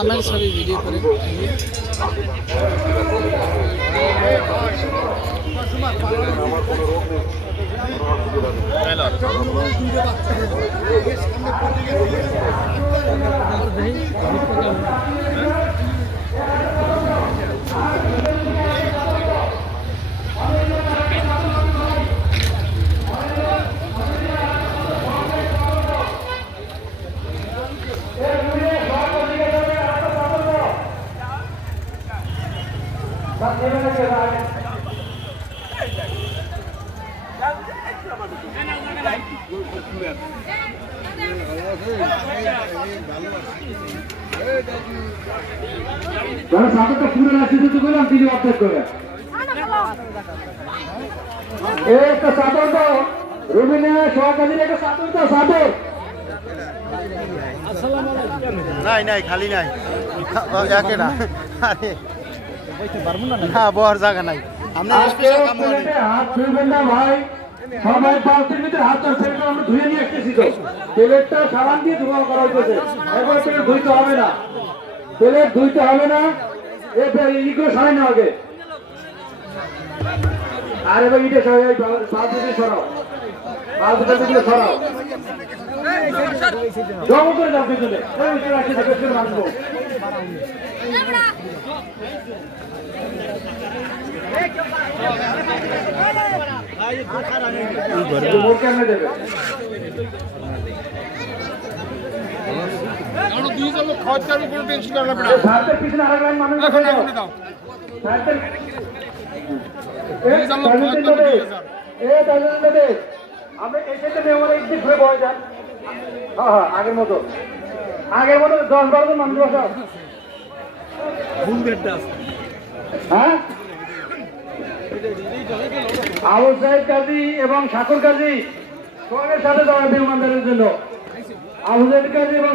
আমার সবই ভিডিও করে সাঁতারটা পুরো রাখছি তো করলাম তিনি অর্ধেক করে একটা সাঁতার তো রবিনে সহকারীর একটা সাঁতার তো সাঁতার নাই নাই খালি নাই একে না হ্যাঁ বর জায়গা নাই হাত ধুইবেন না ভাই সবাই 5 মিনিটের হাত আমরা ধুয়ে নিয়ে আসতেছি তো প্লেটটা সাবান দিয়ে ধোয়া করা হয়েছে একবার প্লেট ধুইতে হবে না প্লেট ধুইতে হবে না ইগুলো সরাই না আগে আর এবার ইটে সরাই বালতিতে সরাও বালতিটা সরাও জমা করে যাও পিছনে মানবো আগের মতো 10-12 জন মানুষ বসাও হ্যাঁ আবুল সাহেব কাজী এবং ঠাকুর কাজী সবাই সাথে যাওয়া বিমানদারের জন্য আবুল সাহেব কাজী এবং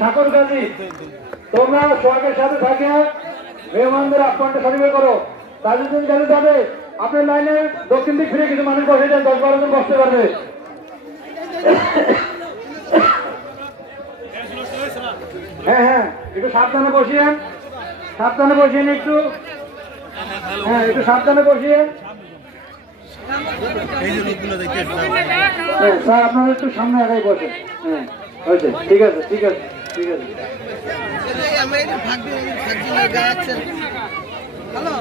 ঠাকুর কাজী তোমরা সবাইয়ের সাথে থাকে বিমানদের আহ্বানটা সঠিক করো তাদের জন্য যাবে যাবে আপনার লাইনে দক্ষিণ দিক ফিরে কিছু মানুষ বসে যান 10-12 জন বসতে পারবে হ্যাঁ হ্যাঁ একটু সাবধানে বসিয়ে একটু হ্যাঁ একটু সাবধানে বসিয়ে স্যার আপনারা একটু সামনে আগাই বসেন হ্যাঁ হয়েছে ঠিক আছে ঠিক আছে ঠিক আছে হ্যালো